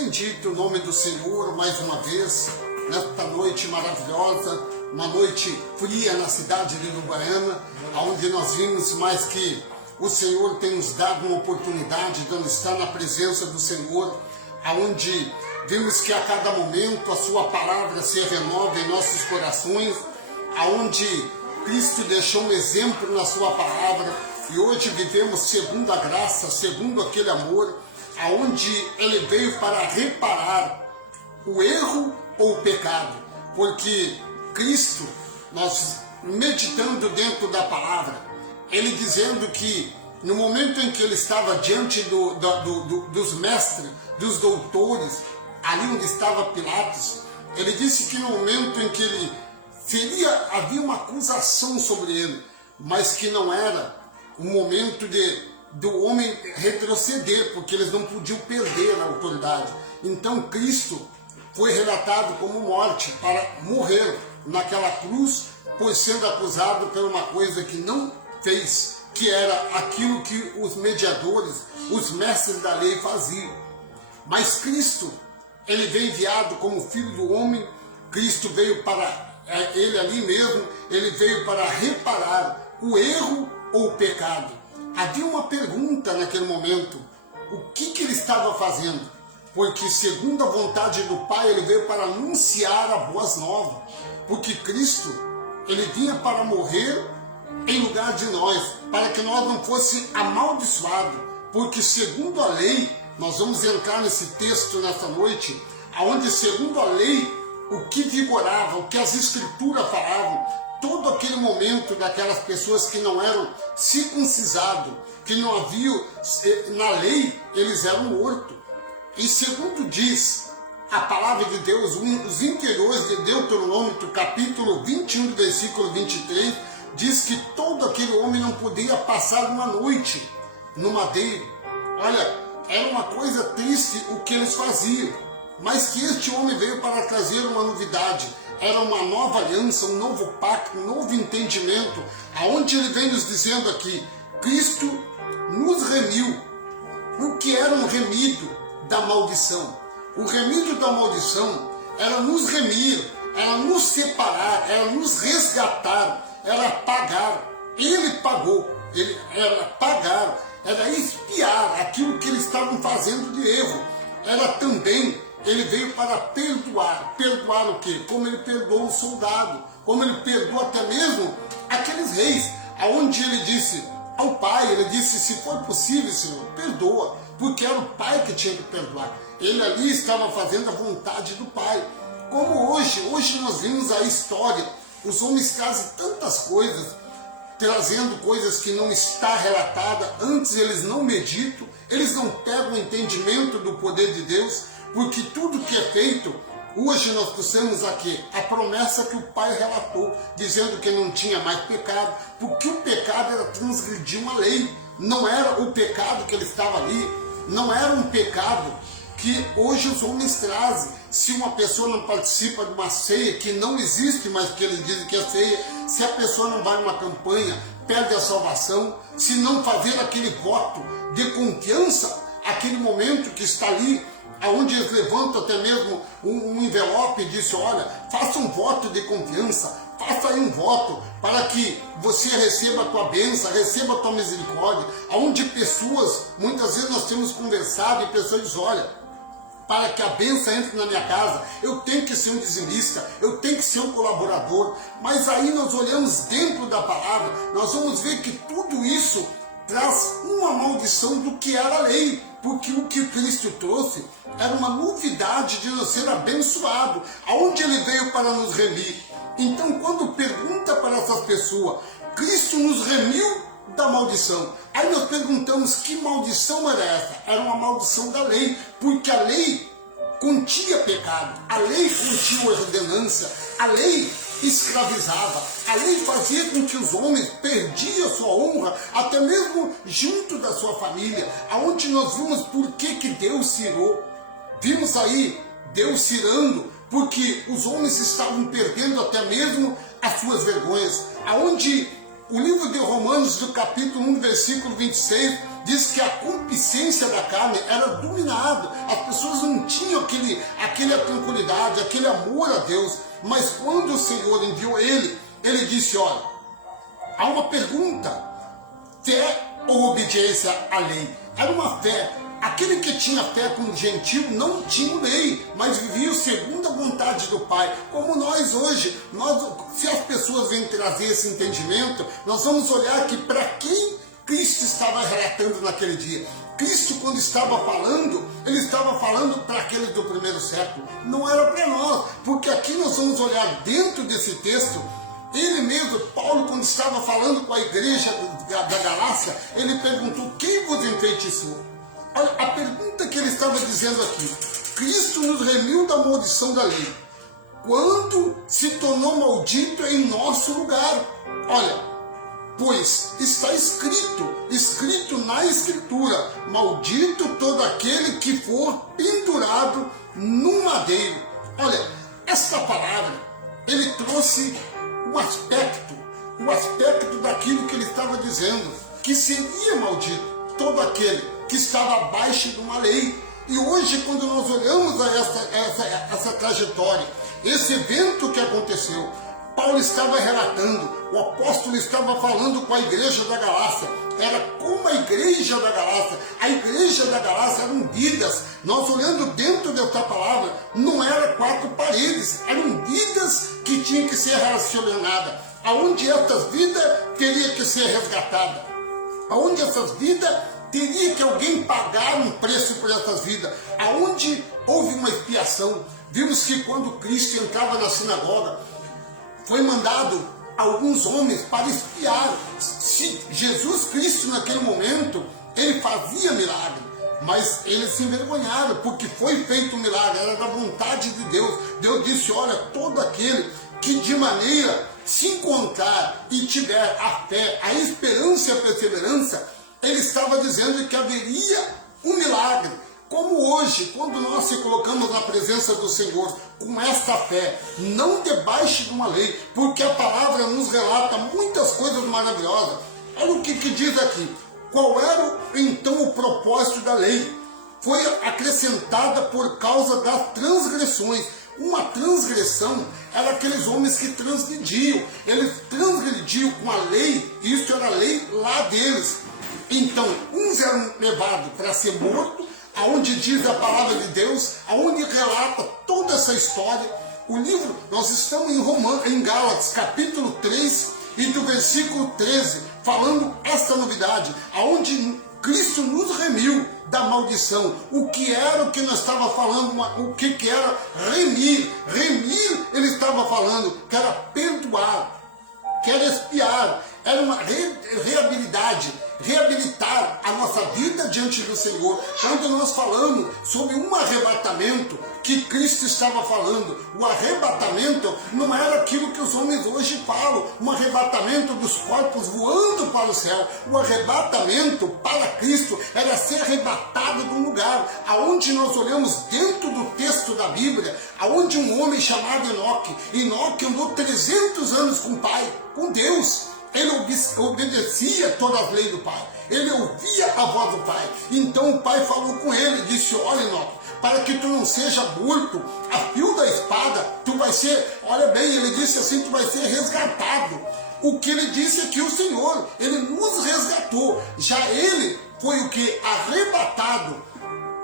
Bendito o nome do Senhor mais uma vez, nesta noite maravilhosa, uma noite fria na cidade de Uruguaiana, onde nós vimos mais que o Senhor tem nos dado uma oportunidade de estar na presença do Senhor, onde vimos que a cada momento a sua palavra se renova em nossos corações, onde Cristo deixou um exemplo na sua palavra e hoje vivemos segundo a graça, segundo aquele amor, aonde ele veio para reparar o erro ou o pecado, porque Cristo, nós meditando dentro da palavra, ele dizendo que no momento em que ele estava diante dos mestres, dos doutores, ali onde estava Pilatos, ele disse que no momento em que ele havia uma acusação sobre ele, mas que não era o momento do homem retroceder, porque eles não podiam perder a autoridade. Então Cristo foi relatado como morte, para morrer naquela cruz, pois sendo acusado por uma coisa que não fez, que era aquilo que os mediadores, os mestres da lei faziam. Mas Cristo, ele veio enviado como Filho do Homem. Cristo veio para, ele ali mesmo, ele veio para reparar o erro ou o pecado. Havia uma pergunta naquele momento, o que ele estava fazendo? Porque segundo a vontade do Pai, ele veio para anunciar a boas novas, porque Cristo, ele vinha para morrer em lugar de nós, para que nós não fosse amaldiçoados, porque segundo a lei, nós vamos entrar nesse texto nessa noite, onde segundo a lei, o que vigorava, o que as escrituras falavam, todo aquele momento daquelas pessoas que não eram circuncisados, que não haviam, na lei, eles eram mortos. E segundo diz a palavra de Deus, os interiores de Deuteronômio, capítulo 21, versículo 23, diz que todo aquele homem não podia passar uma noite no madeiro. Olha, era uma coisa triste o que eles faziam, mas que este homem veio para trazer uma novidade. Era uma nova aliança, um novo pacto, um novo entendimento, aonde ele vem nos dizendo aqui, Cristo nos remiu. O que era um remido da maldição? O remídio da maldição era nos remir, era nos separar, era nos resgatar, era pagar. Ele pagou, era pagar, era expiar aquilo que eles estavam fazendo de erro. Era também, ele veio para perdoar. Perdoar o quê? Como ele perdoou o soldado, como ele perdoou até mesmo aqueles reis, aonde ele disse ao Pai, ele disse, se for possível, Senhor, perdoa, porque era o Pai que tinha que perdoar. Ele ali estava fazendo a vontade do Pai. Como hoje nós vimos a história, os homens trazem tantas coisas, trazendo coisas que não está relatada, antes eles não meditam, eles não pegam o entendimento do poder de Deus, porque tudo que é feito, hoje nós trouxemos aqui a promessa que o Pai relatou, dizendo que não tinha mais pecado, porque o pecado era transgredir uma lei, não era o pecado que ele estava ali, não era um pecado que hoje os homens trazem. Se uma pessoa não participa de uma ceia, que não existe, mas que eles dizem que é ceia, se a pessoa não vai numa campanha, perde a salvação, se não fazer aquele voto de confiança, aquele momento que está ali, onde eles levantam até mesmo um envelope e dizem, olha, faça um voto de confiança, faça aí um voto para que você receba a tua bênção, receba a tua misericórdia, onde pessoas, muitas vezes nós temos conversado e pessoas dizem, olha, para que a bênção entre na minha casa, eu tenho que ser um dizimista, eu tenho que ser um colaborador, mas aí nós olhamos dentro da palavra, nós vamos ver que tudo isso traz uma maldição do que era a lei, porque o que Cristo trouxe era uma novidade de nós ser abençoado, aonde ele veio para nos remir. Então quando pergunta para essas pessoas, Cristo nos remiu da maldição, aí nós perguntamos que maldição era essa? Era uma maldição da lei, porque a lei continha pecado, a lei continha ordenança, a lei escravizava, a lei fazia com que os homens perdiam a sua honra, até mesmo junto da sua família, aonde nós vimos por que Deus se irou. Vimos aí Deus se irando, porque os homens estavam perdendo até mesmo as suas vergonhas, aonde o livro de Romanos, do capítulo 1, versículo 26, diz que a concupiscência da carne era dominada. As pessoas não tinham aquela tranquilidade, aquele amor a Deus. Mas quando o Senhor enviou ele disse, olha, há uma pergunta, fé ou obediência à lei? Era uma fé. Aquele que tinha fé com o gentil não tinha lei, mas vivia segundo a vontade do Pai. Como nós hoje, se as pessoas vêm trazer esse entendimento, nós vamos olhar que para quem Cristo estava relatando naquele dia. Cristo, quando estava falando, ele estava falando para aqueles do primeiro século. Não era para nós, porque aqui nós vamos olhar dentro desse texto. Ele mesmo, Paulo, quando estava falando com a igreja da Galácia, ele perguntou, quem vos enfeitiçou? Olha, a pergunta que ele estava dizendo aqui, Cristo nos remiu da maldição da lei, quando se tornou maldito em nosso lugar. Olha, pois está escrito na Escritura, maldito todo aquele que for pendurado no madeiro. Olha, esta palavra, ele trouxe o aspecto daquilo que ele estava dizendo, que seria maldito todo aquele que estava abaixo de uma lei. E hoje, quando nós olhamos a essa trajetória, esse evento que aconteceu, Paulo estava relatando, o apóstolo estava falando com a igreja da Galácia, era como a igreja da Galácia eram vidas. Nós olhando dentro dessa palavra, não era quatro paredes, eram vidas que tinham que ser relacionadas, aonde essas vidas teriam que ser resgatadas, aonde essas vidas teria que alguém pagar um preço por essas vidas, aonde houve uma expiação. Vimos que quando Cristo entrava na sinagoga, foi mandado alguns homens para espiar se Jesus Cristo naquele momento, ele fazia milagre, mas eles se envergonharam, porque foi feito um milagre, era da vontade de Deus. Deus disse, olha, todo aquele que de maneira se encontrar e tiver a fé, a esperança e a perseverança, ele estava dizendo que haveria um milagre. Como hoje, quando nós se colocamos na presença do Senhor com esta fé, não debaixo de uma lei, porque a palavra nos relata muitas coisas maravilhosas. Olha o que diz aqui. Qual era então o propósito da lei? Foi acrescentada por causa das transgressões. Uma transgressão era aqueles homens que transgrediam. Eles transgrediam com a lei, isso era a lei lá deles. Então, uns eram levados para ser mortos, aonde diz a palavra de Deus, aonde relata toda essa história. O livro, nós estamos em Gálatas, capítulo 3, e do versículo 13, falando esta novidade, aonde Cristo nos remiu da maldição. O que era o que nós estávamos falando, o que era remir. Remir, ele estava falando, que era perdoar, que era expiar, era uma reabilitar a nossa vida diante do Senhor. Quando nós falamos sobre um arrebatamento que Cristo estava falando, o arrebatamento não era aquilo que os homens hoje falam, um arrebatamento dos corpos voando para o céu. O arrebatamento para Cristo era ser arrebatado de um lugar, aonde nós olhamos dentro do texto da Bíblia, aonde um homem chamado Enoque andou 300 anos com o Pai, com Deus. Ele obedecia todas as leis do Pai. Ele ouvia a voz do Pai. Então o Pai falou com ele, disse, olha, Enoque, para que tu não seja morto a fio da espada, tu vai ser, olha bem, ele disse assim, tu vai ser resgatado. O que ele disse é que o Senhor, ele nos resgatou. Já ele foi o que? Arrebatado.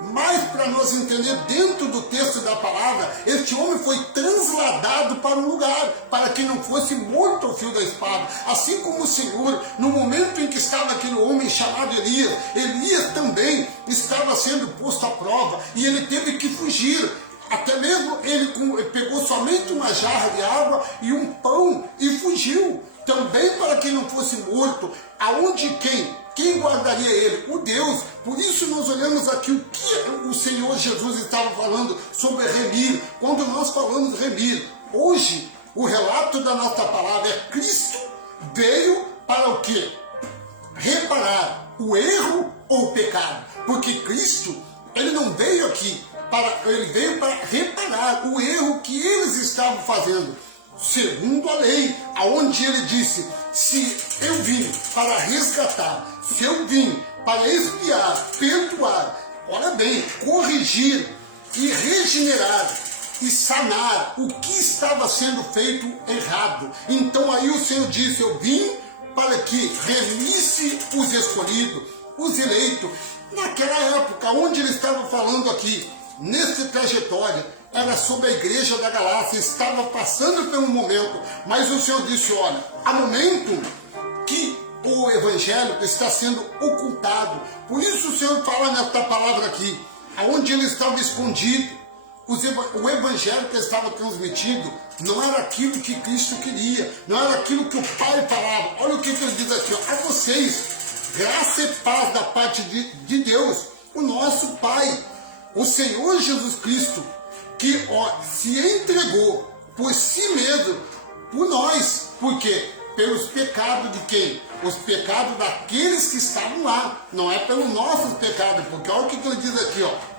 Mas para nós entender dentro do texto da palavra, este homem foi transladado para um lugar, para que não fosse morto ao fio da espada. Assim como o Senhor, no momento em que estava aquele homem chamado Elias também estava sendo posto à prova, e ele teve que fugir. Até mesmo ele pegou somente uma jarra de água e um pão e fugiu. Também para que não fosse morto. Aonde quem guardaria ele? O Deus. Por isso nós olhamos aqui o que o Senhor Jesus estava falando sobre remir. Quando nós falamos remir, hoje o relato da nossa palavra é Cristo veio para o quê? Reparar o erro ou o pecado. Porque Cristo, ele não veio aqui, ele veio para reparar o erro que eles estavam fazendo. Segundo a lei, aonde ele disse, se eu vim para resgatar, se eu vim para expiar, perdoar, olha bem, corrigir e regenerar e sanar o que estava sendo feito errado. Então aí o Senhor disse, eu vim para que remisse os escolhidos, os eleitos. Naquela época, onde ele estava falando aqui, nessa trajetória, era sobre a igreja da Galácia, estava passando por um momento, mas o Senhor disse, olha, há momento que o evangelho está sendo ocultado. Por isso o Senhor fala nesta palavra aqui, aonde ele estava escondido. O evangelho que estava transmitido não era aquilo que Cristo queria, não era aquilo que o Pai falava. Olha o que ele diz aqui, ó, a vocês, graça e paz da parte de Deus, o nosso Pai, o Senhor Jesus Cristo, que se entregou por si mesmo, por nós. Por quê? Pelos pecados de quem? Os pecados daqueles que estavam lá, não é pelos nossos pecados, porque olha o que ele diz aqui, ó.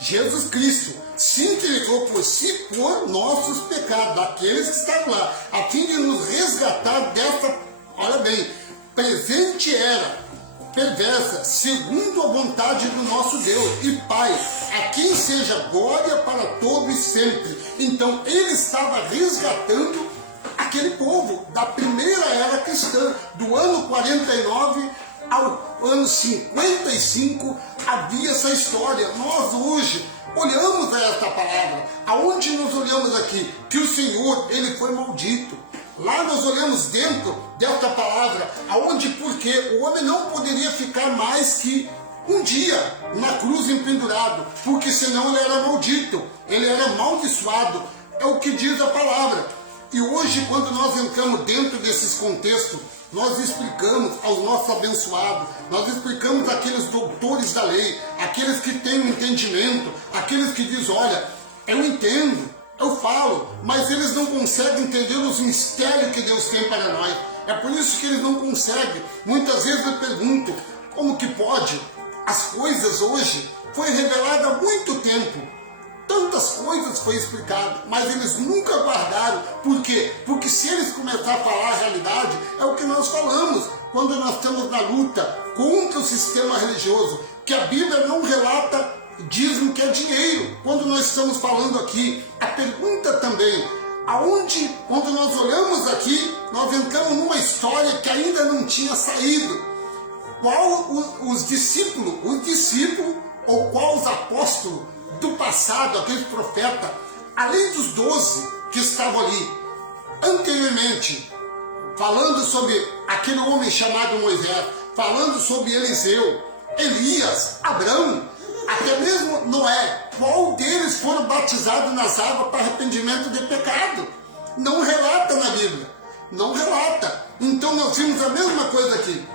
Jesus Cristo se entregou por si por nossos pecados, daqueles que estavam lá, a fim de nos resgatar dessa, olha bem, presente era perversa, segundo a vontade do nosso Deus e Pai, a quem seja glória para todos e sempre. Então ele estava resgatando aquele povo da primeira era cristã, do ano 49 ao ano 55, havia essa história. Nós hoje olhamos a esta palavra, aonde nós olhamos aqui, que o Senhor, ele foi maldito. Lá nós olhamos dentro desta palavra, aonde porque o homem não poderia ficar mais que um dia na cruz empendurado, porque senão ele era maldito, ele era amaldiçoado, é o que diz a palavra. E hoje, quando nós entramos dentro desses contextos, nós explicamos aos nossos abençoados, nós explicamos àqueles doutores da lei, aqueles que têm um entendimento, aqueles que dizem, olha, eu entendo, eu falo, mas eles não conseguem entender os mistérios que Deus tem para nós. É por isso que eles não conseguem. Muitas vezes eu pergunto, como que pode? As coisas hoje foi revelada há muito tempo. Tantas coisas foi explicado, mas eles nunca guardaram. Por quê? Porque se eles começarem a falar a realidade, é o que nós falamos quando nós estamos na luta contra o sistema religioso, que a Bíblia não relata dízimo que é dinheiro. Quando nós estamos falando aqui, a pergunta também, aonde, quando nós olhamos aqui, nós entramos numa história que ainda não tinha saído. Qual os discípulos, ou qual os apóstolos do passado, aqueles profetas, além dos 12 que estavam ali, anteriormente, falando sobre aquele homem chamado Moisés, falando sobre Eliseu, Elias, Abraão, até mesmo Noé, qual deles foram batizados nas águas para arrependimento de pecado? Não relata na Bíblia, não relata. Então nós vimos a mesma coisa aqui.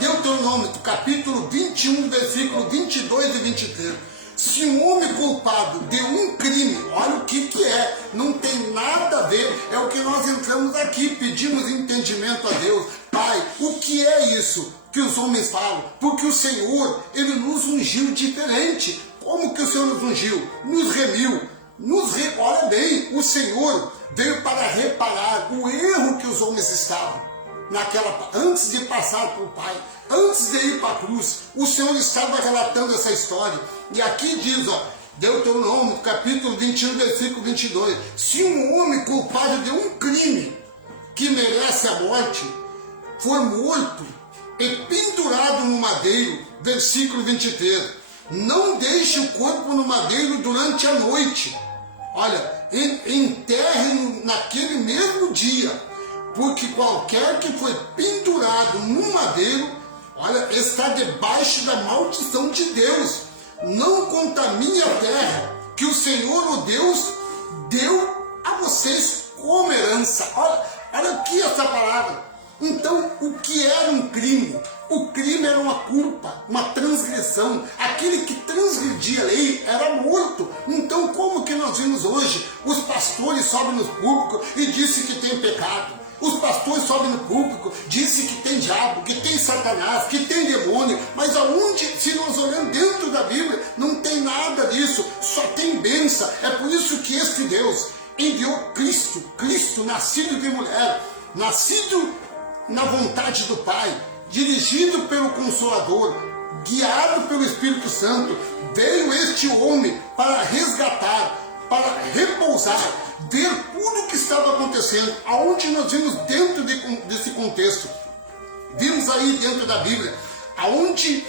Deuteronômio, capítulo 21, versículo 22 e 23. Se um homem culpado de um crime, olha o que é, não tem nada a ver, é o que nós entramos aqui, pedimos entendimento a Deus. Pai, o que é isso que os homens falam? Porque o Senhor, ele nos ungiu diferente. Como que o Senhor nos ungiu? Nos remiu. Olha bem, o Senhor veio para reparar o erro que os homens estavam. Antes de passar para o Pai, antes de ir para a cruz, o Senhor estava relatando essa história. E aqui diz, ó, Deuteronômio, capítulo 21, versículo 22. Se um homem culpado de um crime que merece a morte for morto e pendurado no madeiro, versículo 23, não deixe o corpo no madeiro durante a noite. Olha, enterre naquele mesmo dia, porque qualquer que foi pendurado no madeiro, olha, está debaixo da maldição de Deus. Não contamine a terra, que o Senhor, o Deus, deu a vocês como herança. Olha aqui essa palavra. Então, o que era um crime? O crime era uma culpa, uma transgressão. Aquele que transgredia a lei era morto. Então, como que nós vimos hoje? Os pastores sobem nos púlpitos e dizem que tem pecado. Os pastores sobem no púlpito, dizem que tem diabo, que tem Satanás, que tem demônio, mas aonde, se nós olhamos dentro da Bíblia, não tem nada disso, só tem bênção. É por isso que este Deus enviou Cristo, nascido de mulher, nascido na vontade do Pai, dirigido pelo Consolador, guiado pelo Espírito Santo, veio este homem para resgatar, para repousar, ver tudo o que estava acontecendo. Aonde nós vimos dentro desse contexto? Vimos aí dentro da Bíblia, aonde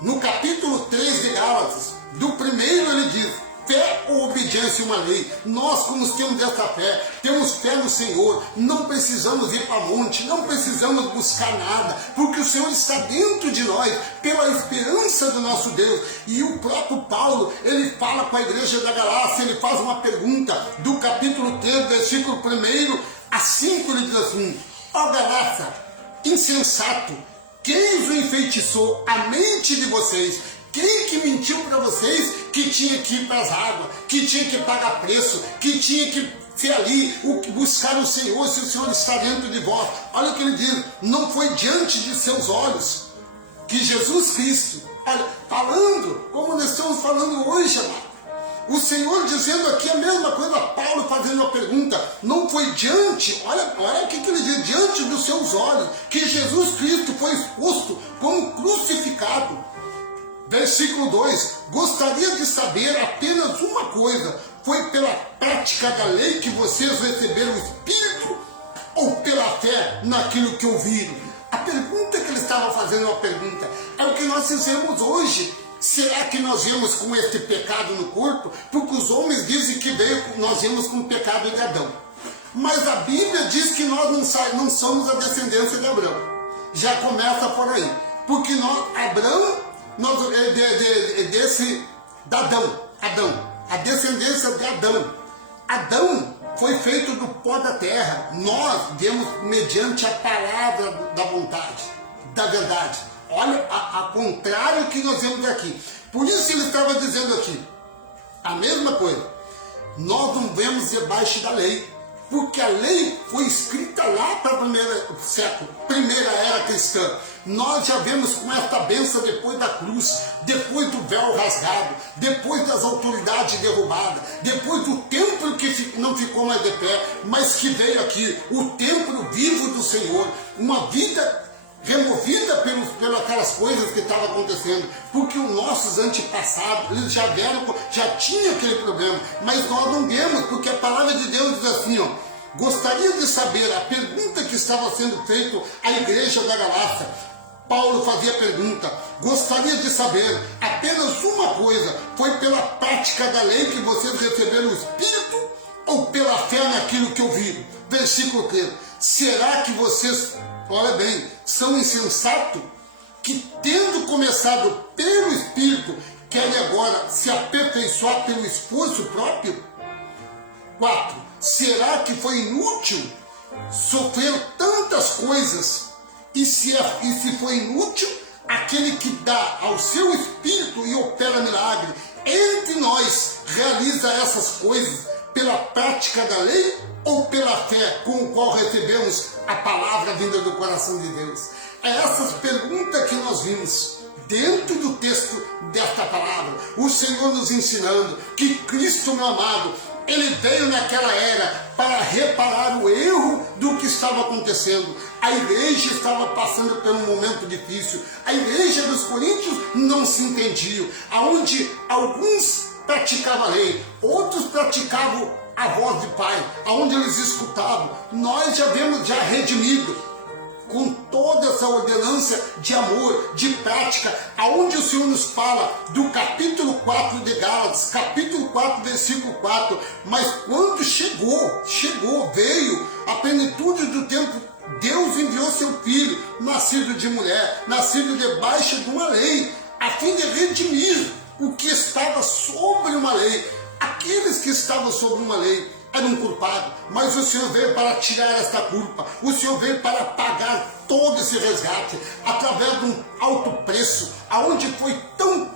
no capítulo 3 de Gálatas, do primeiro ele diz: fé ou obediência a uma lei. Nós, como temos essa fé, temos fé no Senhor, não precisamos ir para monte, não precisamos buscar nada, porque o Senhor está dentro de nós, pela esperança do nosso Deus. E o próprio Paulo, ele fala com a igreja da Galácia, ele faz uma pergunta, do capítulo 3, versículo 1 a 5, ele diz assim: ó Galácia, insensato, quem os enfeitiçou a mente de vocês? Quem que mentiu para vocês que tinha que ir para as águas, que tinha que pagar preço, que tinha que ser ali, buscar o Senhor, se o Senhor está dentro de vós? Olha o que ele diz: não foi diante de seus olhos que Jesus Cristo, olha, falando, como nós estamos falando hoje, amado, o Senhor dizendo aqui a mesma coisa, Paulo fazendo a pergunta, não foi diante, olha o que ele diz, diante dos seus olhos, que Jesus Cristo foi exposto como crucificado. Versículo 2, gostaria de saber apenas uma coisa: foi pela prática da lei que vocês receberam o Espírito ou pela fé naquilo que ouviram? A pergunta que ele estava fazendo, uma pergunta, é o que nós fizemos hoje. Será que nós viemos com este pecado no corpo? Porque os homens dizem que nós viemos com o pecado de Adão. Mas a Bíblia diz que nós não somos a descendência de Abraão. Já começa por aí. Porque Abraão, Adão, a descendência de Adão. Adão foi feito do pó da terra. Nós viemos mediante a palavra da vontade, da verdade. Olha, a contrário que nós vemos aqui. Por isso ele estava dizendo aqui, a mesma coisa. Nós não vemos debaixo da lei, porque a lei foi escrita lá para o primeiro século, primeira era cristã. Nós já vemos com esta bênção depois da cruz, depois do véu rasgado, depois das autoridades derrubadas, depois do templo que não ficou mais de pé, mas que veio aqui, o templo vivo do Senhor, uma vida removida pelas aquelas coisas que estavam acontecendo, porque os nossos antepassados, eles já tinham aquele problema, mas nós não vemos, porque a palavra de Deus diz assim, ó: gostaria de saber, a pergunta que estava sendo feita à igreja da Galácia, Paulo fazia a pergunta, gostaria de saber apenas uma coisa: foi pela prática da lei que vocês receberam o Espírito ou pela fé naquilo que ouviram? Versículo 3, será que vocês, olha bem, são insensatos, que tendo começado pelo Espírito, querem agora se aperfeiçoar pelo esforço próprio? 4. Será que foi inútil sofrer tantas coisas? E se foi inútil aquele que dá ao seu Espírito e opera milagre entre nós, realiza essas coisas pela prática da lei ou pela fé com o qual recebemos a palavra vinda do coração de Deus? É essas perguntas que nós vimos dentro do texto desta palavra. O Senhor nos ensinando que Cristo, meu amado, ele veio naquela era para reparar o erro do que estava acontecendo. A igreja estava passando por um momento difícil. A igreja dos Coríntios não se entendiam, aonde alguns praticavam a lei, outros praticavam a voz de Pai, aonde eles escutavam. Nós já vemos redimido com toda essa ordenança de amor, de prática, aonde o Senhor nos fala do capítulo 4 de Gálatas, capítulo 4, versículo 4, mas quando veio a plenitude do tempo, Deus enviou seu Filho, nascido de mulher, nascido debaixo de uma lei, a fim de redimir o que estava sobre uma lei. Aqueles que estavam sobre uma lei eram culpados, mas o Senhor veio para tirar esta culpa. O Senhor veio para pagar todo esse resgate através de um alto preço, aonde foi tão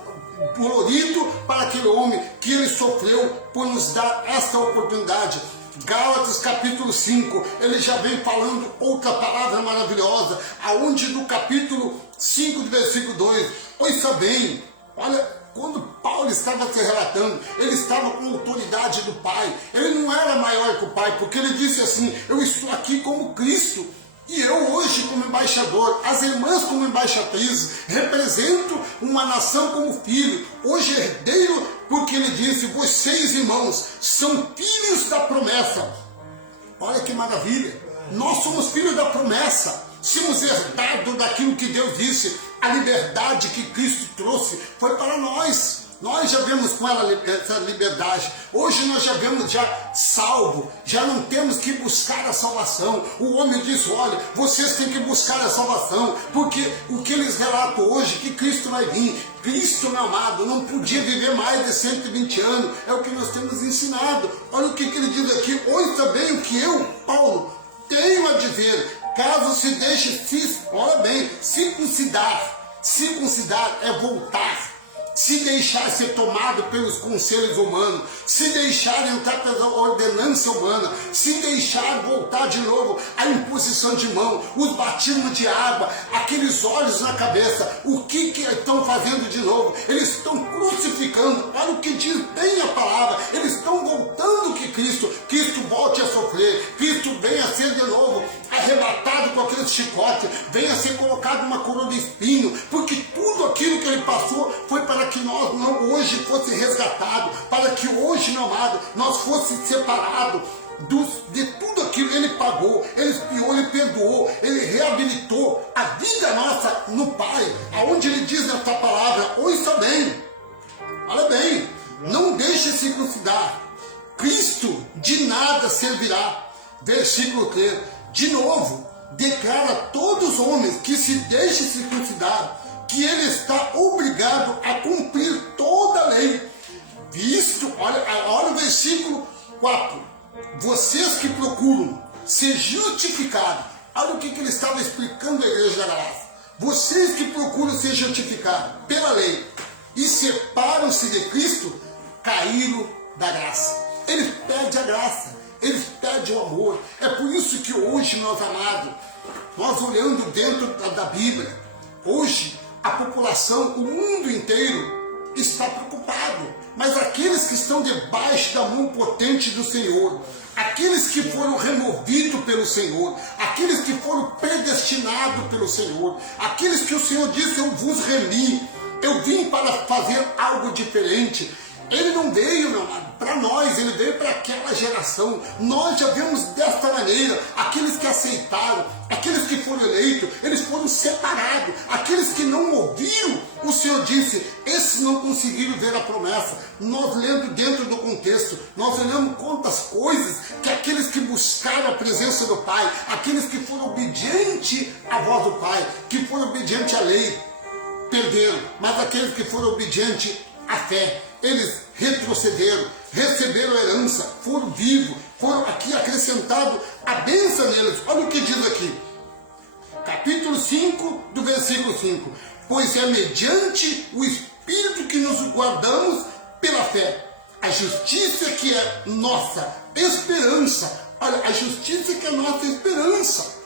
dolorido para aquele homem que ele sofreu por nos dar esta oportunidade. Gálatas capítulo 5, ele já vem falando outra palavra maravilhosa, aonde no capítulo 5, do versículo 2, ouça bem, olha, quando Paulo estava se relatando, ele estava com a autoridade do Pai, ele não era maior que o Pai, porque ele disse assim: eu estou aqui como Cristo, E eu hoje, como embaixador, as irmãs como embaixatrizes, represento uma nação como filho, hoje herdeiro, porque ele disse, vocês irmãos, são filhos da promessa. Olha que maravilha, nós somos filhos da promessa, somos herdados daquilo que Deus disse, a liberdade que Cristo trouxe foi para nós. Nós já vemos com ela essa liberdade. Hoje nós já vemos já salvo. Já não temos que buscar a salvação. O homem diz, olha, vocês têm que buscar a salvação. Porque o que eles relatam hoje, que Cristo vai vir. Cristo, meu amado, não podia viver mais de 120 anos. É o que nós temos ensinado. Olha o que ele diz aqui. Ouça bem o que eu, Paulo, tenho a dizer. Caso se deixe, olha bem, circuncidar. Circuncidar é voltar. Se deixar ser tomado pelos conselhos humanos, se deixar entrar pela ordenança humana, se deixar voltar de novo a imposição de mão, os batismos de água, aqueles olhos na cabeça, o que estão fazendo de novo? Eles estão crucificando, olha o que diz bem a palavra, eles estão voltando que Cristo volte a sofrer, Cristo venha a ser de novo arrebatado com aquele chicote, venha a ser colocado uma coroa de espinho, porque tudo aquilo que ele passou foi para que nós não hoje fosse resgatado, para que hoje, meu amado, nós fosse separado de tudo aquilo. Ele pagou, ele expiou, ele perdoou, ele reabilitou a vida nossa no Pai, aonde ele diz nessa palavra, ouça bem, olha bem, não deixe circuncidar, Cristo de nada servirá. Versículo 3, de novo, declara a todos os homens que se deixem circuncidar, que ele está obrigado a cumprir toda a lei. Visto, olha o versículo 4. Vocês que procuram ser justificados, olha o que ele estava explicando à igreja da Galácia. Vocês que procuram ser justificados pela lei e separam-se de Cristo, caíram da graça. Eles perdem a graça, eles perdem o amor. É por isso que hoje, meus amados, nós olhando dentro da Bíblia, hoje, a população, o mundo inteiro está preocupado, mas aqueles que estão debaixo da mão potente do Senhor, aqueles que foram removidos pelo Senhor, aqueles que foram predestinados pelo Senhor, aqueles que o Senhor disse, eu vos remi, eu vim para fazer algo diferente. Ele não veio, meu amado, para nós, ele veio para aquela geração. Nós já vemos desta maneira, aqueles que aceitaram, aqueles que foram eleitos, eles foram separados. Aqueles que não ouviram, o Senhor disse, esses não conseguiram ver a promessa. Nós lendo dentro do contexto, nós olhamos quantas coisas que aqueles que buscaram a presença do Pai, aqueles que foram obedientes à voz do Pai, que foram obedientes à lei, perderam. Mas aqueles que foram obedientes à fé, eles retrocederam, receberam a herança, foram vivos, foram aqui acrescentados a bênção neles. Olha o que diz aqui, capítulo 5, do versículo 5. Pois é mediante o Espírito que nos guardamos pela fé, a justiça que é nossa esperança. Olha, a justiça que é nossa esperança.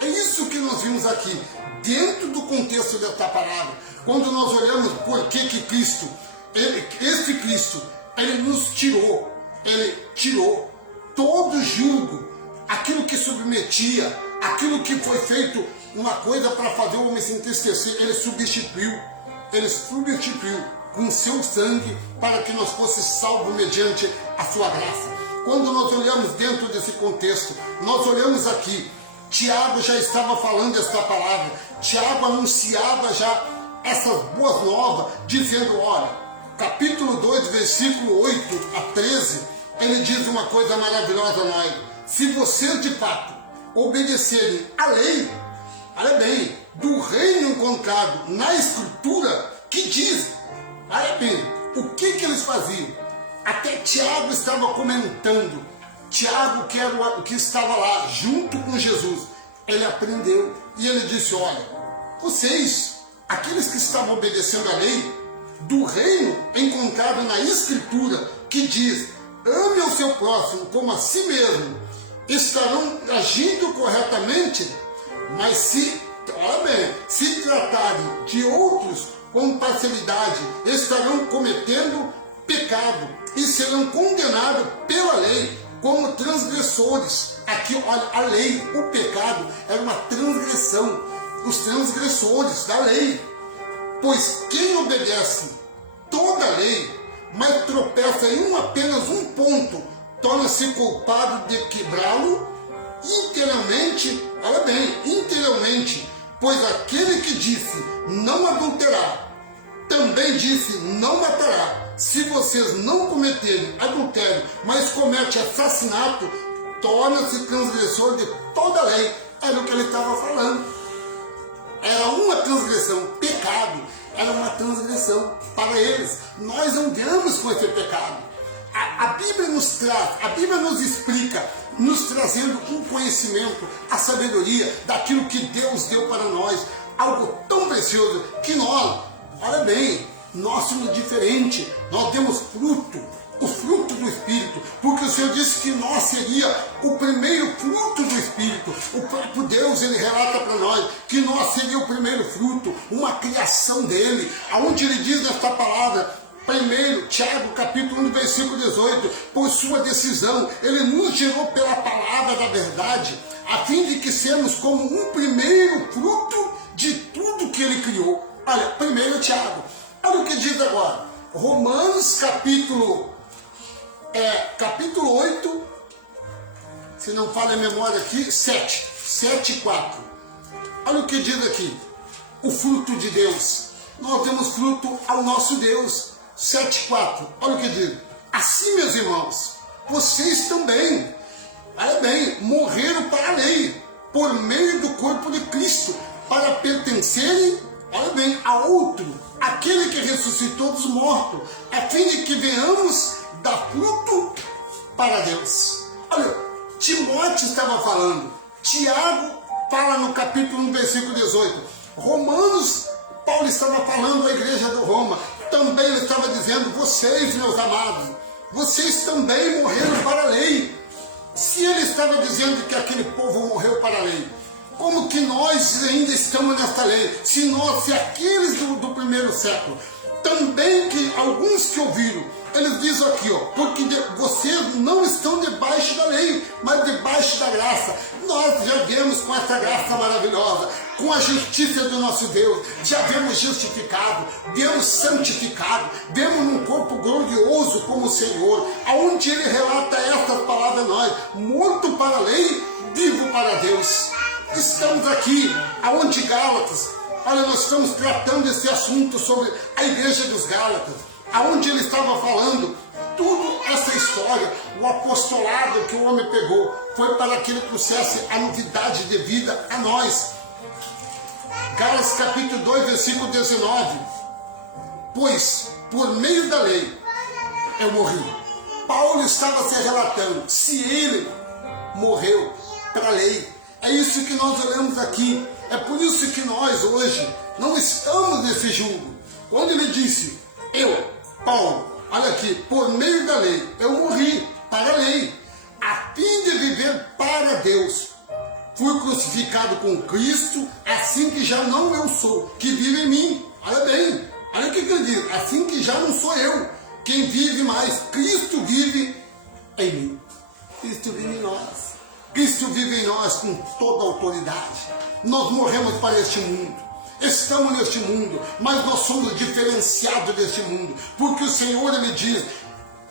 É isso que nós vimos aqui, dentro do contexto desta palavra. Quando nós olhamos por que Cristo, este Cristo, ele nos tirou, ele tirou todo julgo, aquilo que submetia, aquilo que foi feito uma coisa para fazer o homem se entristecer, ele substituiu com seu sangue para que nós fosse salvos mediante a sua graça. Quando nós olhamos dentro desse contexto, nós olhamos aqui, Tiago já estava falando esta palavra, Tiago anunciava já essas boas novas, dizendo, olha, capítulo 2, versículo 8 a 13, ele diz uma coisa maravilhosa a nós. Se vocês de fato obedecerem à lei, olha bem, do reino encontrado na Escritura, que diz, olha bem, o que eles faziam? Até Tiago estava comentando, Tiago que era o que estava lá junto com Jesus, ele aprendeu e ele disse, olha, vocês, aqueles que estavam obedecendo à lei, do reino encontrado na Escritura, que diz, ame o seu próximo como a si mesmo, estarão agindo corretamente, mas se tratarem de outros com parcialidade, estarão cometendo pecado e serão condenados pela lei. como transgressores. Aqui, olha, a lei, o pecado era uma transgressão, os transgressores da lei. Pois quem obedece toda a lei, mas tropeça em apenas um ponto, torna-se culpado de quebrá-lo inteiramente, olha bem, inteiramente, pois aquele que disse não adulterar, também disse não matará. Se vocês não cometerem adultério, mas cometem assassinato, torna-se transgressor de toda a lei. Era o que ele estava falando. Era uma transgressão, pecado, era uma transgressão para eles. Nós andamos com esse pecado. A Bíblia nos traz, a Bíblia nos explica, nos trazendo um conhecimento, a sabedoria daquilo que Deus deu para nós, algo tão precioso que nós, olha bem, nós somos diferentes, nós temos fruto, o fruto do Espírito, porque o Senhor disse que nós seria o primeiro fruto do Espírito. O próprio Deus, ele relata para nós que nós seria o primeiro fruto, uma criação dele, aonde ele diz nesta palavra, 1 Tiago, capítulo 1, versículo 18, por sua decisão, ele nos gerou pela palavra da verdade, a fim de que sejamos como um primeiro fruto de tudo que ele criou. Olha, 1 Tiago, olha o que diz agora, Romanos capítulo 8, se não falha a memória aqui, 7, 4. Olha o que diz aqui, o fruto de Deus. Nós temos fruto ao nosso Deus. 7,4, olha o que diz. Assim, meus irmãos, vocês também, olha bem, morreram para a lei, por meio do corpo de Cristo, para pertencerem, olha bem, a outro, aquele que ressuscitou dos mortos, a fim de que venhamos dar fruto para Deus. Olha, Timóteo estava falando, Tiago fala no capítulo 1, versículo 18, Romanos, Paulo estava falando à igreja de Roma, também ele estava dizendo, vocês, meus amados, vocês também morreram para a lei. Se ele estava dizendo que aquele povo morreu para a lei, como que nós ainda estamos nesta lei? Se aqueles do primeiro século, também que alguns que ouviram, eles dizem aqui, ó, porque vocês não estão debaixo da lei, mas debaixo da graça. Nós já vemos com essa graça maravilhosa, com a justiça do nosso Deus, já vemos justificado, vemos santificado, vemos num corpo glorioso como o Senhor, aonde ele relata estas palavras a nós, morto para a lei, vivo para Deus. Estamos aqui, aonde Gálatas, olha, nós estamos tratando esse assunto sobre a igreja dos Gálatas, aonde ele estava falando, tudo essa história, o apostolado que o homem pegou, foi para que ele trouxesse a novidade de vida a nós. Gálatas capítulo 2, versículo 19, pois por meio da lei eu morri. Paulo estava se relatando, se ele morreu para a lei, é isso que nós olhamos aqui, é por isso que nós hoje não estamos nesse julgo. Quando ele disse, Paulo, olha aqui, por meio da lei, eu morri para a lei, a fim de viver para Deus. Fui crucificado com Cristo, assim que já não eu sou, que vive em mim. Olha bem, olha o que ele diz, assim que já não sou eu, quem vive mais, Cristo vive em mim. Cristo vive em nós. Cristo vive em nós com toda a autoridade. Nós morremos para este mundo. Estamos neste mundo, mas nós somos diferenciados deste mundo, porque o Senhor, ele diz,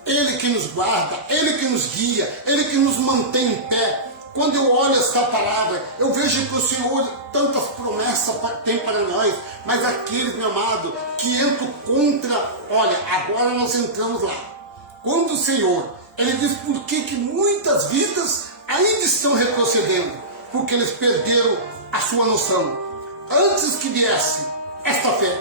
ele que nos guarda, ele que nos guia, ele que nos mantém em pé. Quando eu olho esta palavra, eu vejo que o Senhor tantas promessas tem para nós, mas aqueles, meu amado, que entram contra, olha, agora nós entramos lá. Quando o Senhor, ele diz por que muitas vidas ainda estão retrocedendo, porque eles perderam a sua noção. Antes que viesse esta fé,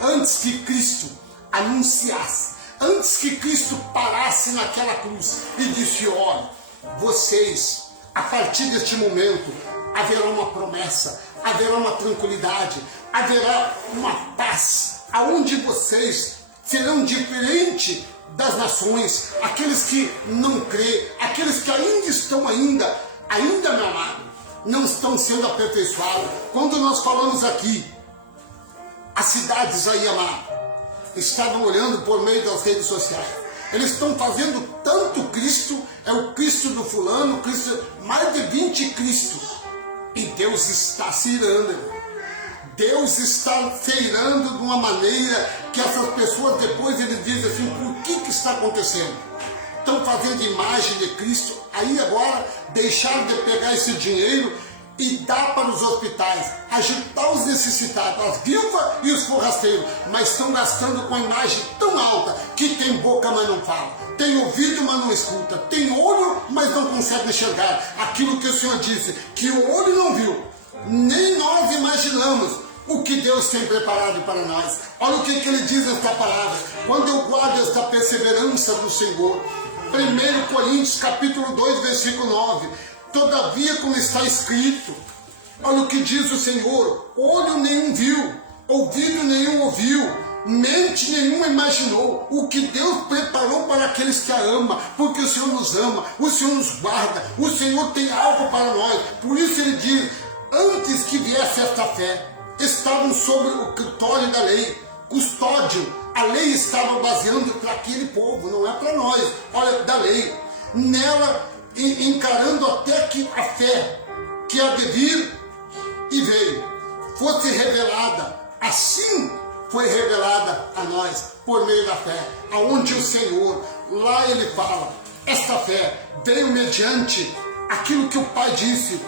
antes que Cristo anunciasse, antes que Cristo parasse naquela cruz e disse, olha, vocês, a partir deste momento, haverá uma promessa, haverá uma tranquilidade, haverá uma paz, aonde vocês serão diferentes das nações, aqueles que não crêem, aqueles que ainda estão ainda, meu amado, não estão sendo aperfeiçoados. Quando nós falamos aqui, as cidades aí, amado, estavam olhando por meio das redes sociais, Eles estão fazendo tanto Cristo, é o Cristo do fulano, Cristo, mais de 20 Cristo. E Deus está se irando, irmão. Deus está se irando de uma maneira que essas pessoas depois eles dizem assim, por que está acontecendo? Estão fazendo imagem de Cristo, aí agora deixaram de pegar esse dinheiro e dar para os hospitais, ajudar os necessitados, as viúvas e os forrasteiros, mas estão gastando com a imagem tão alta que tem boca, mas não fala, tem ouvido, mas não escuta, tem olho, mas não consegue enxergar aquilo que o Senhor disse, que o olho não viu, nem nós imaginamos o que Deus tem preparado para nós. Olha o que Ele diz nesta palavra, quando eu guardo esta perseverança do Senhor. 1 Coríntios capítulo 2, versículo 9, todavia como está escrito, olha o que diz o Senhor, olho nenhum viu, ouvido nenhum ouviu, mente nenhuma imaginou o que Deus preparou para aqueles que a amam, porque o Senhor nos ama, o Senhor nos guarda, o Senhor tem algo para nós. Por isso Ele diz, antes que viesse esta fé, estavam sobre o critério da lei, custódio. A lei estava baseando para aquele povo, não é para nós, olha, da lei. Nela, encarando até que a fé que há de vir e veio, fosse revelada. Assim foi revelada a nós, por meio da fé, aonde o Senhor, lá Ele fala, esta fé veio mediante aquilo que o Pai disse,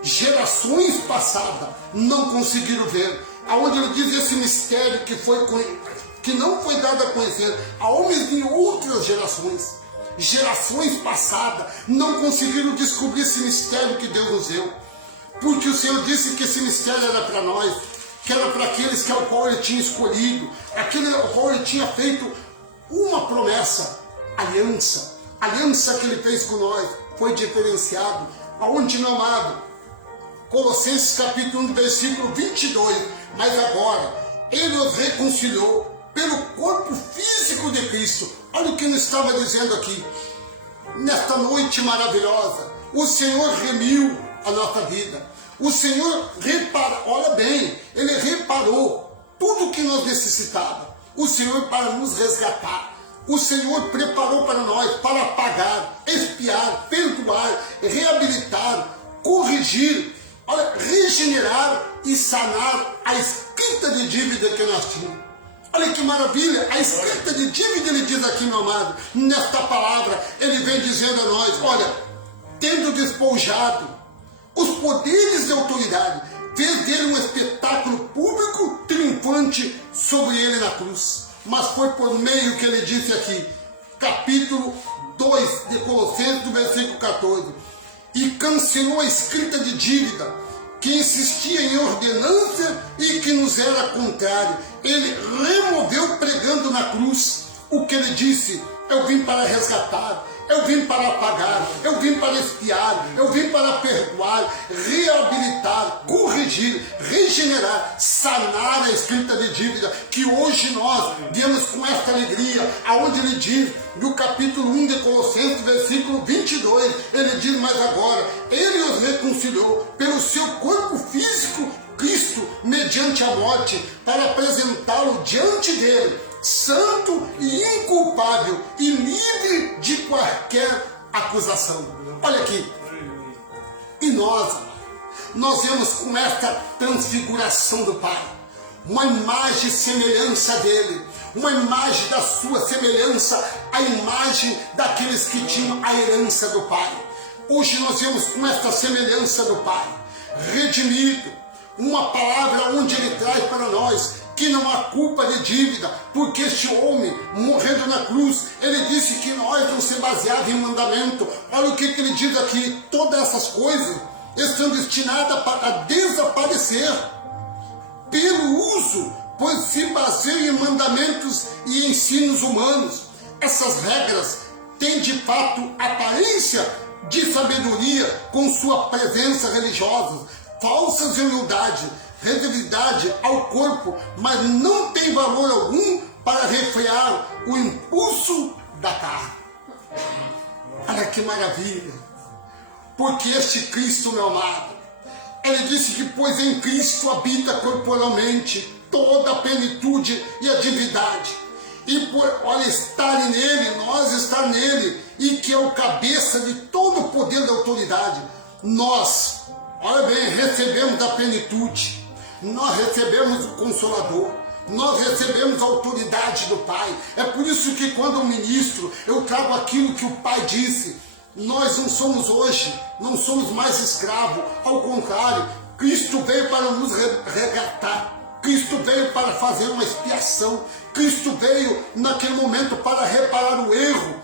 gerações passadas não conseguiram ver, aonde Ele diz esse mistério que não foi dado a conhecer a homens de outras gerações passadas não conseguiram descobrir esse mistério que Deus nos deu, porque o Senhor disse que esse mistério era para nós, que era para aqueles ao qual Ele tinha escolhido, aquele ao qual Ele tinha feito uma promessa, aliança que Ele fez com nós, foi diferenciado, aonde não amado, Colossenses capítulo 1, versículo 22, mas agora Ele os reconciliou pelo corpo físico de Cristo. Olha o que ele estava dizendo aqui. Nesta noite maravilhosa, o Senhor remiu a nossa vida. O Senhor reparou, olha bem, Ele reparou tudo o que nós necessitávamos. O Senhor para nos resgatar. O Senhor preparou para nós, para pagar, expiar, perdoar, reabilitar, corrigir, olha, regenerar e sanar a escrita de dívida que nós tínhamos. Olha que maravilha, a escrita de dívida, Ele diz aqui, meu amado, nesta palavra, Ele vem dizendo a nós, olha, tendo despojado os poderes de autoridade, fez dele um espetáculo público triunfante sobre ele na cruz. Mas foi por meio que Ele disse aqui, capítulo 2 de Colossenses, do versículo 14, e cancelou a escrita de dívida, que insistia em ordenança e que nos era contrário. Ele removeu pregando na cruz o que Ele disse, eu vim para resgatar, eu vim para apagar, eu vim para expiar, eu vim para perdoar, reabilitar, corrigir, regenerar, sanar a escrita de dívida, que hoje nós viemos com esta alegria, aonde Ele diz, no capítulo 1 de Colossenses, versículo 22, Ele diz, mas agora, Ele os reconciliou pelo seu corpo físico, Cristo, mediante a morte, para apresentá-lo diante dele, santo e inculpável e livre de qualquer acusação. Olha aqui. E nós vemos com esta transfiguração do Pai, uma imagem e semelhança dele, uma imagem da sua semelhança, a imagem daqueles que tinham a herança do Pai. Hoje nós vemos com esta semelhança do Pai, redimido, uma palavra onde Ele traz para nós que não há culpa de dívida, porque este homem, morrendo na cruz, Ele disse que nós não se baseava em mandamento. Olha o que Ele diz aqui, todas essas coisas estão destinadas para desaparecer pelo uso, pois se baseiam em mandamentos e ensinos humanos. Essas regras têm de fato aparência de sabedoria com sua presença religiosa, falsas de humildade, relatividade ao corpo, mas não tem valor algum para refrear o impulso da carne. Olha que maravilha! Porque este Cristo, meu amado, Ele disse que pois em Cristo habita corporalmente toda a plenitude e a divindade, e por estarem nele, nós está nele e que é o cabeça de todo o poder da autoridade. Nós, olha bem, recebemos a plenitude, nós recebemos o Consolador, nós recebemos a autoridade do Pai. É por isso que quando eu ministro, eu trago aquilo que o Pai disse. Nós não somos hoje, não somos mais escravos, ao contrário, Cristo veio para nos resgatar, Cristo veio para fazer uma expiação, Cristo veio naquele momento para reparar o erro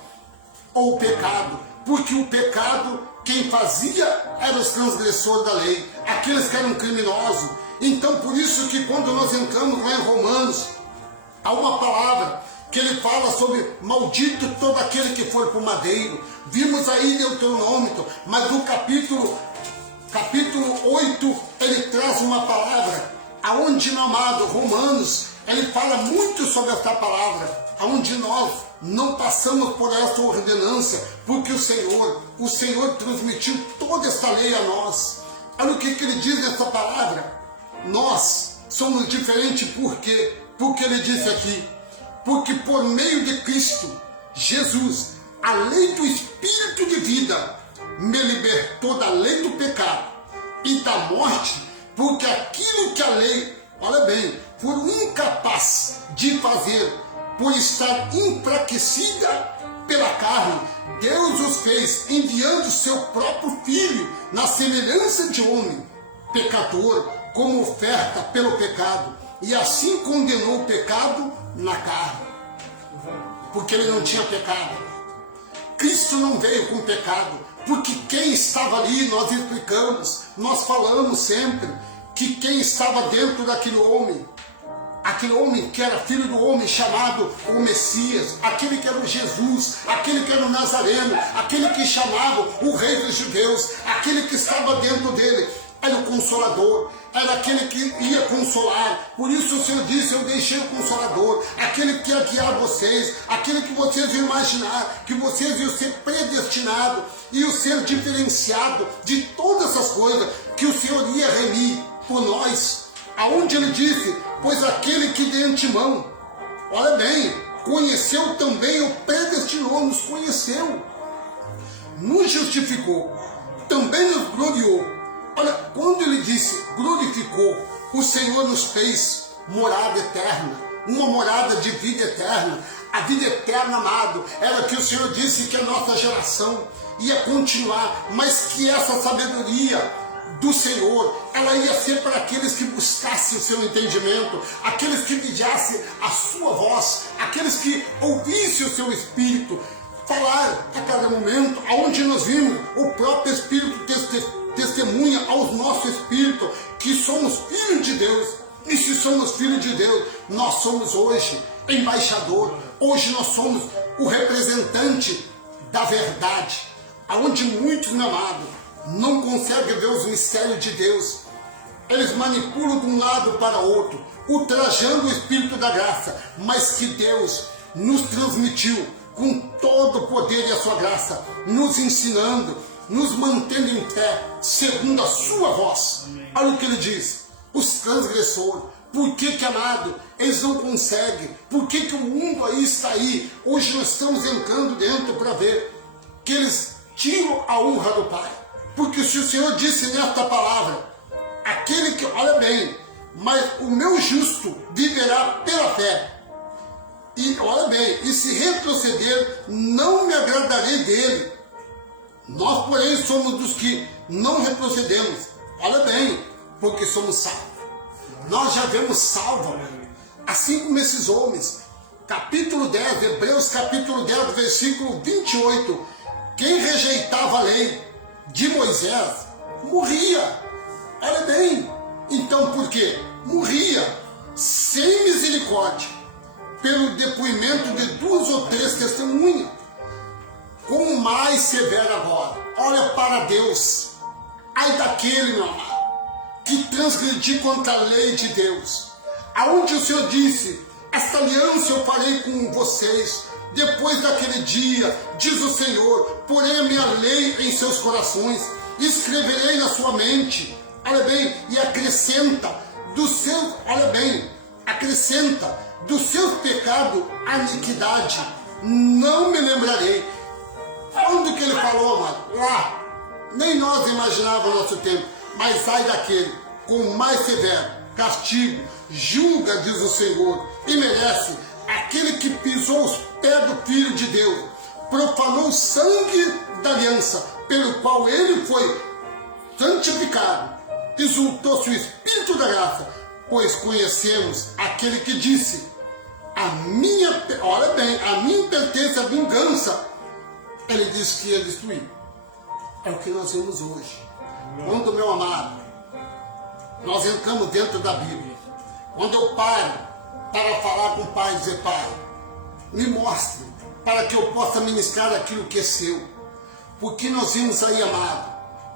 ou o pecado, porque o pecado, quem fazia eram os transgressores da lei, aqueles que eram criminosos. Então por isso que quando nós entramos lá em Romanos, há uma palavra que ele fala sobre maldito todo aquele que for para o madeiro. Vimos aí Deuteronômio, mas no capítulo 8 ele traz uma palavra, aonde no amado Romanos, ele fala muito sobre essa palavra, aonde nós não passamos por essa ordenança, porque o Senhor transmitiu toda essa lei a nós. Olha o que ele diz nessa palavra. Nós somos diferentes por quê? Porque ele disse aqui, porque por meio de Cristo Jesus, a lei do Espírito de vida me libertou da lei do pecado e da morte, porque aquilo que a lei, olha bem, foram incapaz de fazer, por estar enfraquecida pela carne, Deus os fez enviando seu próprio Filho na semelhança de homem, pecador, como oferta pelo pecado, e assim condenou o pecado na carne, porque ele não tinha pecado. Cristo não veio com pecado, porque quem estava ali, nós explicamos, nós falamos sempre, que quem estava dentro daquele homem, aquele homem que era filho do homem chamado o Messias, aquele que era o Jesus, aquele que era o Nazareno, aquele que chamava o Rei dos Judeus, aquele que estava dentro dele, era o Consolador, era aquele que ia consolar. Por isso o Senhor disse, eu deixei o Consolador, aquele que ia guiar vocês, aquele que vocês iam imaginar, que vocês iam ser predestinados, iam ser diferenciados de todas essas coisas, que o Senhor ia remir por nós. Aonde ele disse, pois aquele que de antemão, olha bem, conheceu também, o predestinou, nos conheceu, nos justificou, também nos gloriou. Olha, quando ele disse glorificou, o Senhor nos fez morada eterna, uma morada de vida eterna. A vida eterna, amado, era que o Senhor disse que a nossa geração ia continuar, mas que essa sabedoria do Senhor, ela ia ser para aqueles que buscassem o seu entendimento, aqueles que vigiassem a sua voz, aqueles que ouvissem o seu Espírito falar a cada momento, aonde nós vimos o próprio Espírito testemunha ao nosso Espírito que somos filhos de Deus. E se somos filhos de Deus, nós somos hoje embaixador, hoje nós somos o representante da verdade, aonde muitos, meu amado, não conseguem ver os mistérios de Deus. Eles manipulam de um lado para outro, ultrajando o Espírito da graça, mas que Deus nos transmitiu com todo o poder e a sua graça, nos ensinando, nos mantendo em pé, segundo a sua voz. Olha o que ele diz, os transgressores, por que, amado, eles não conseguem? Por que o mundo aí está aí? Hoje nós estamos entrando dentro para ver que eles tiram a honra do Pai. Porque se o Senhor disse nesta palavra, aquele que, olha bem, mas o meu justo viverá pela fé. E olha bem, e se retroceder, não me agradarei dele. Nós, porém, somos dos que não retrocedemos. Olha bem, porque somos salvos. Nós já vemos salvo, assim como esses homens. Capítulo 10, Hebreus capítulo 10, versículo 28. Quem rejeitava a lei de Moisés, morria. Olha bem, então por quê? Morria sem misericórdia, pelo depoimento de 2 ou 3 testemunhas. Como mais severo agora, olha para Deus, ai daquele, meu amado, que transgredir contra a lei de Deus, aonde o Senhor disse, esta aliança eu farei com vocês, depois daquele dia, diz o Senhor, porém a minha lei em seus corações, escreverei na sua mente, olha bem, e acrescenta dos seus, olha bem, acrescenta dos seus pecados a iniquidade, não me lembrarei. Quando que ele falou, amado? Lá. Nem nós imaginávamos o nosso tempo. Mas ai daquele, com mais severo castigo, julga, diz o Senhor, e merece aquele que pisou os pés do Filho de Deus, profanou o sangue da aliança, pelo qual ele foi santificado, exultou-se o Espírito da graça, pois conhecemos aquele que disse, olha bem, a mim pertence a vingança. Ele disse que ia destruir. É o que nós vemos hoje. Quando, meu amado, nós entramos dentro da Bíblia, quando eu paro para falar com o Pai e dizer, Pai, me mostre, para que eu possa ministrar aquilo que é seu. Porque nós vimos aí, amado,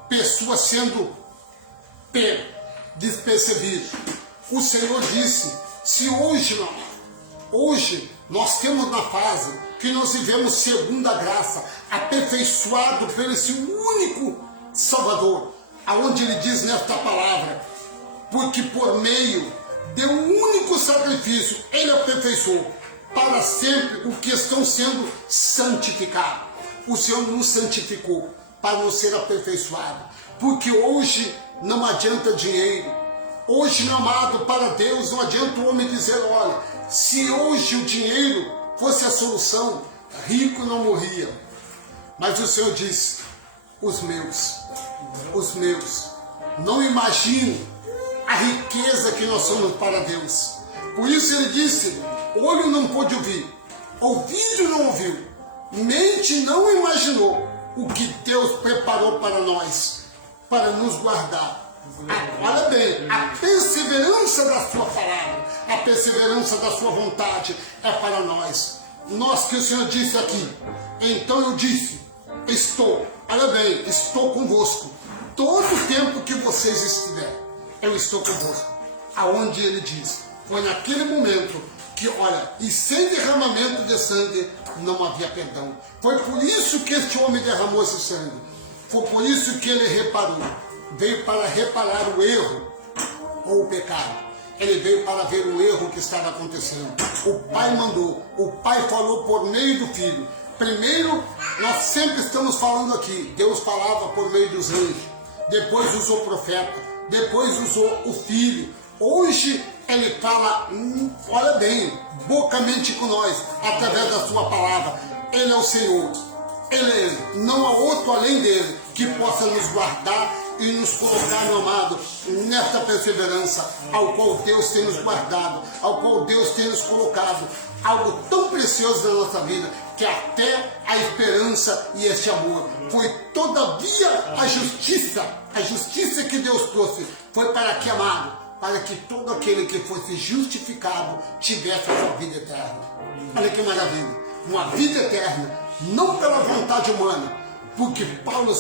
pessoas sendo despercebidas. O Senhor disse, se hoje, meu amado, hoje nós temos na fase que nós vivemos segundo a graça, aperfeiçoado por esse único Salvador, aonde ele diz nesta palavra, porque por meio de um único sacrifício, ele aperfeiçoou para sempre o que estão sendo santificados. O Senhor nos santificou para nos ser aperfeiçoado, porque hoje não adianta dinheiro, hoje, meu amado, para Deus não adianta o homem dizer, olha, se hoje o dinheiro fosse a solução, rico não morria, mas o Senhor disse, os meus, não imagino a riqueza que nós somos para Deus. Por isso ele disse, olho não pôde ouvir, ouvido não ouviu, mente não imaginou o que Deus preparou para nós, para nos guardar. Olha bem, a perseverança da sua palavra, a perseverança da sua vontade é para nós. Nós que o Senhor disse aqui, então eu disse, olha bem, estou convosco. Todo o tempo que vocês estiverem, eu estou convosco. Aonde ele diz, foi naquele momento que, olha, e sem derramamento de sangue não havia perdão. Foi por isso que este homem derramou esse sangue. Foi por isso que ele reparou. Veio para reparar o erro ou o pecado. Ele veio para ver o erro que estava acontecendo. O Pai mandou, o Pai falou por meio do Filho. Primeiro, nós sempre estamos falando aqui, Deus falava por meio dos anjos, depois usou o profeta, depois usou o Filho. Hoje ele fala, olha bem, bocamente com nós, através da sua palavra. Ele é o Senhor, ele é Ele, não há outro além dele que possa nos guardar e nos colocar, meu amado, nesta perseverança ao qual Deus tem nos guardado, ao qual Deus tem nos colocado, algo tão precioso na nossa vida, que até a esperança e este amor foi todavia a justiça que Deus trouxe, foi para que, amado, para que todo aquele que fosse justificado tivesse a sua vida eterna. Olha que maravilha, uma vida eterna, não pela vontade humana, porque Paulo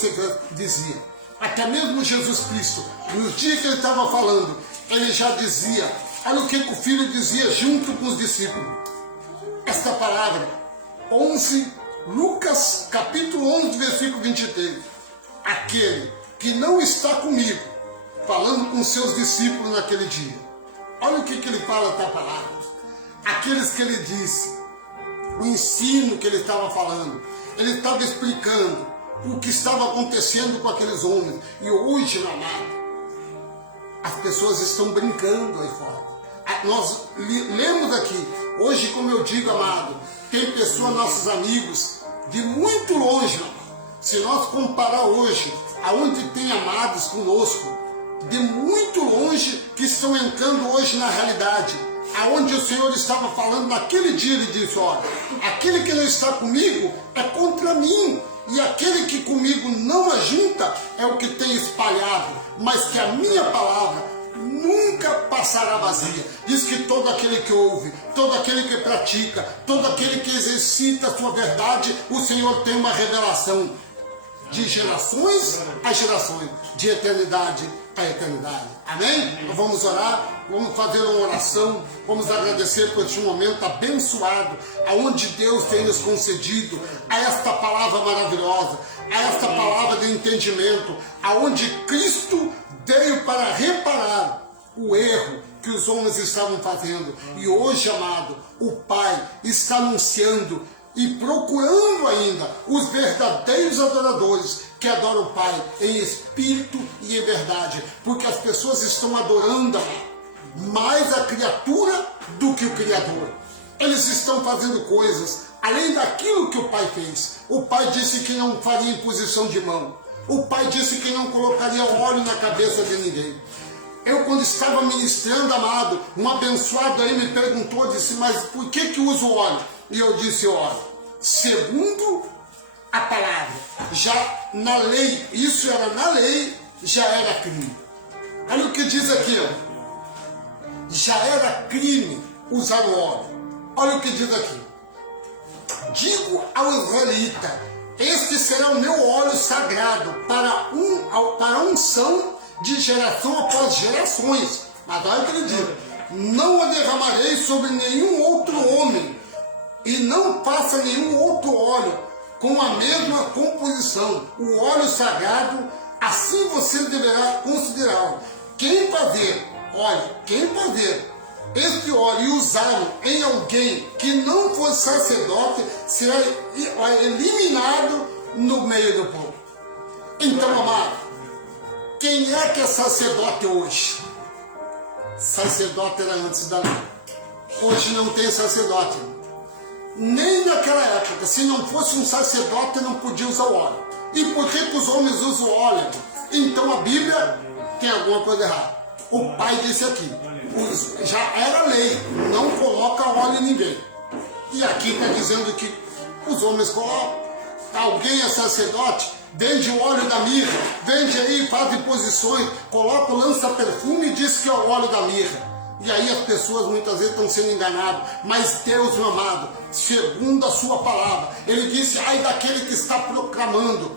dizia, até mesmo Jesus Cristo, nos dias que ele estava falando, ele já dizia, olha o que o Filho dizia junto com os discípulos. Esta palavra, Lucas capítulo 11, versículo 23. Aquele que não está comigo, falando com seus discípulos naquele dia. Olha o que ele fala da palavra. Aqueles que ele disse, o ensino que ele estava falando, ele estava explicando o que estava acontecendo com aqueles homens. E hoje, meu amado, as pessoas estão brincando aí fora. Nós lemos aqui, hoje, como eu digo, amado, tem pessoas, nossos amigos, de muito longe, amado. Se nós comparar hoje, aonde tem amados conosco, de muito longe, que estão entrando hoje na realidade, aonde o Senhor estava falando naquele dia, ele disse, olha, aquele que não está comigo é contra mim, e aquele que comigo não ajunta é o que tem espalhado, mas que a minha palavra nunca passará vazia. Diz que todo aquele que ouve, todo aquele que pratica, todo aquele que exercita a sua verdade, o Senhor tem uma revelação de gerações a gerações, de eternidade a eternidade. Amém? Então vamos orar, vamos fazer uma oração, vamos agradecer por este momento abençoado, aonde Deus tem nos concedido a esta palavra maravilhosa, a esta palavra de entendimento, aonde Cristo veio para reparar o erro que os homens estavam fazendo. E hoje, amado, o Pai está anunciando e procurando ainda os verdadeiros adoradores que adoram o Pai em espírito e em verdade, porque as pessoas estão adorando mais a criatura do que o Criador. Eles estão fazendo coisas além daquilo que o Pai fez. O Pai disse que não faria imposição de mão. O Pai disse que não colocaria óleo na cabeça de ninguém. Eu, quando estava ministrando, amado, um abençoado aí me perguntou, disse, mas por que uso óleo? E eu disse, olha, segundo a palavra, já na lei, isso era na lei, já era crime. Olha o que diz aqui, ó. Já era crime usar o óleo. Olha o que diz aqui. Digo ao israelita, este será o meu óleo sagrado para a unção de geração após gerações. Mas olha o que ele diz. Não o derramarei sobre nenhum outro homem, e não faça nenhum outro óleo com a mesma composição. O óleo sagrado, assim você deverá considerá-lo. Quem fazer este óleo e usá-lo em alguém que não for sacerdote, será eliminado no meio do povo. Então, amado, quem é que é sacerdote hoje? Sacerdote era antes da lei. Hoje não tem sacerdote. Nem naquela época, se não fosse um sacerdote, não podia usar o óleo. E por que os homens usam óleo? Então a Bíblia tem alguma coisa errada. O Pai disse aqui, já era lei, não coloca óleo em ninguém. E aqui está dizendo que os homens colocam. Alguém é sacerdote, vende o óleo da mirra, vende aí, faz imposições, coloca, lança perfume e diz que é o óleo da mirra. E aí as pessoas muitas vezes estão sendo enganadas. Mas Deus, meu amado, segundo a sua palavra, Ele disse, ai daquele que está proclamando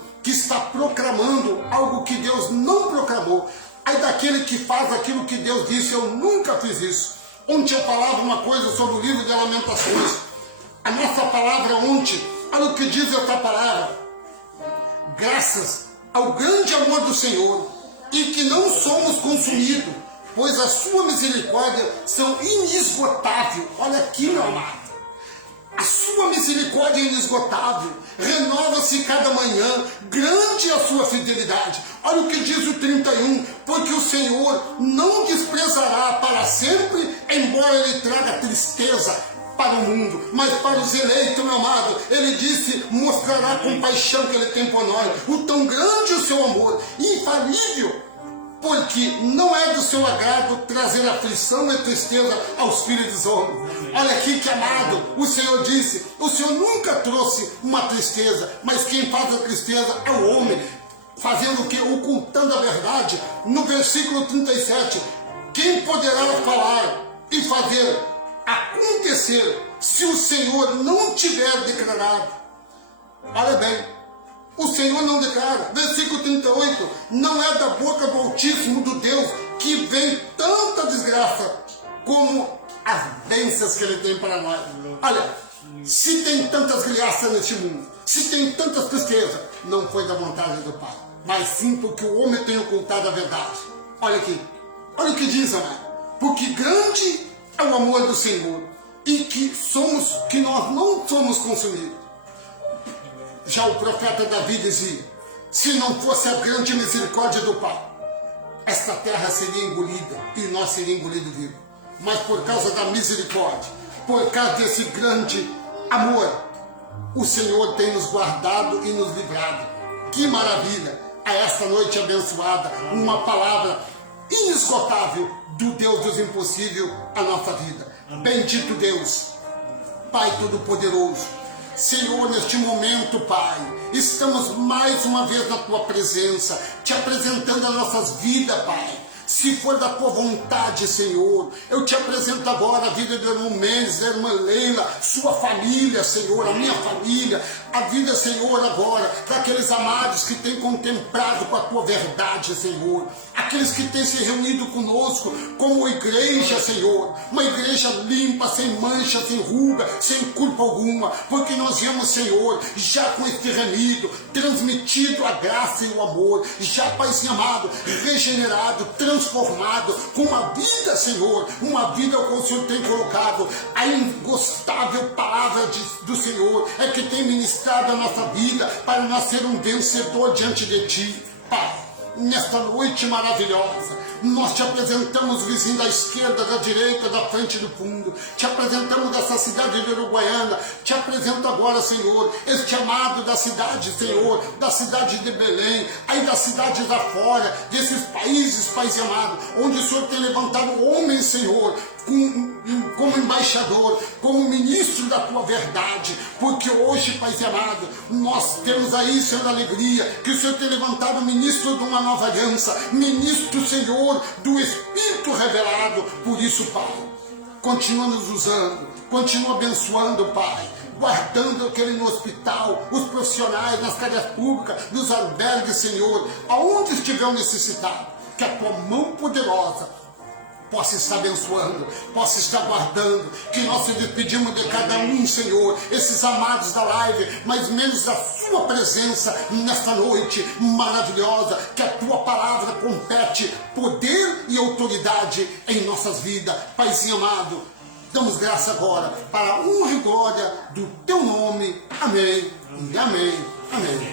algo que Deus não proclamou. Ai daquele que faz aquilo que Deus disse, eu nunca fiz isso. Ontem eu falava uma coisa sobre o livro de Lamentações. A nossa palavra ontem, olha o que diz essa palavra. Graças ao grande amor do Senhor, e que não somos consumidos, pois a sua misericórdia são inesgotáveis. Olha aqui, meu amado. A sua misericórdia é inesgotável, renova-se cada manhã, grande é a sua fidelidade. Olha o que diz o 31, porque o Senhor não desprezará para sempre, embora Ele traga tristeza para o mundo, mas para os eleitos, meu amado, Ele disse, mostrará a compaixão que Ele tem por nós, o tão grande o seu amor, infalível, porque não é do seu agrado trazer aflição e tristeza aos filhos dos homens. Olha aqui que amado, o Senhor disse, o Senhor nunca trouxe uma tristeza, mas quem faz a tristeza é o homem, fazendo o que? Ocultando a verdade. No versículo 37, quem poderá falar e fazer acontecer se o Senhor não tiver declarado? Olha bem, o Senhor não declara. Versículo 38, não é da boca do Altíssimo, do Deus, que vem tanta desgraça como as bênçãos que Ele tem para nós. Olha, se tem tantas graças neste mundo, se tem tantas tristezas, não foi da vontade do Pai, mas sim porque o homem tem ocultado a verdade. Olha aqui, olha o que diz, amado. Porque grande é o amor do Senhor, e que nós não somos consumidos. Já o profeta Davi dizia, se não fosse a grande misericórdia do Pai, esta terra seria engolida e nós seríamos engolidos vivos. Mas por causa da misericórdia, por causa desse grande amor, o Senhor tem nos guardado e nos livrado. Que maravilha! A esta noite abençoada, uma palavra inesgotável do Deus dos impossíveis à nossa vida. Bendito Deus, Pai Todo-Poderoso, Senhor, neste momento, Pai, estamos mais uma vez na Tua presença, te apresentando as nossas vidas, Pai. Se for da Tua vontade, Senhor, eu te apresento agora a vida do irmão Mendes, da irmã Leila, sua família, Senhor, a minha família, a vida, Senhor, agora, daqueles amados que têm contemplado com a Tua verdade, Senhor, aqueles que têm se reunido conosco como igreja, Senhor, uma igreja limpa, sem mancha, sem ruga, sem culpa alguma, porque nós viemos, Senhor, já com este remido, transmitido a graça e o amor, já, Paizinho amado, regenerado, transformado, transformado com uma vida, Senhor, uma vida que o Senhor tem colocado. A ingostável palavra do Senhor é que tem ministrado a nossa vida para nós ser um vencedor diante de Ti, Pai. Nesta noite maravilhosa, nós te apresentamos, vizinho da esquerda, da direita, da frente e do fundo. Te apresentamos dessa cidade de Uruguaiana. Te apresento agora, Senhor, este amado da cidade, Senhor, da cidade de Belém, aí das cidades afora, desses países, Pai amado, onde o Senhor tem levantado homens, Senhor, como embaixador, como ministro da Tua verdade, porque hoje, Pai amado, nós temos aí, Senhor, alegria, que o Senhor tem levantado ministro de uma nova aliança, ministro, Senhor, do Espírito revelado. Por isso, Pai, continua nos usando, continua abençoando, Pai, guardando aquele no hospital, os profissionais, nas cadeias públicas, nos albergues, Senhor, aonde estiver o necessitado, que a Tua mão poderosa possa estar abençoando, possa estar guardando, que nós se despedimos de cada um, Senhor, esses amados da live, mas menos a Sua presença nesta noite maravilhosa, que a Tua palavra compete poder e autoridade em nossas vidas. Paizinho amado, damos graça agora para a honra e glória do Teu nome. Amém e amém. Amém.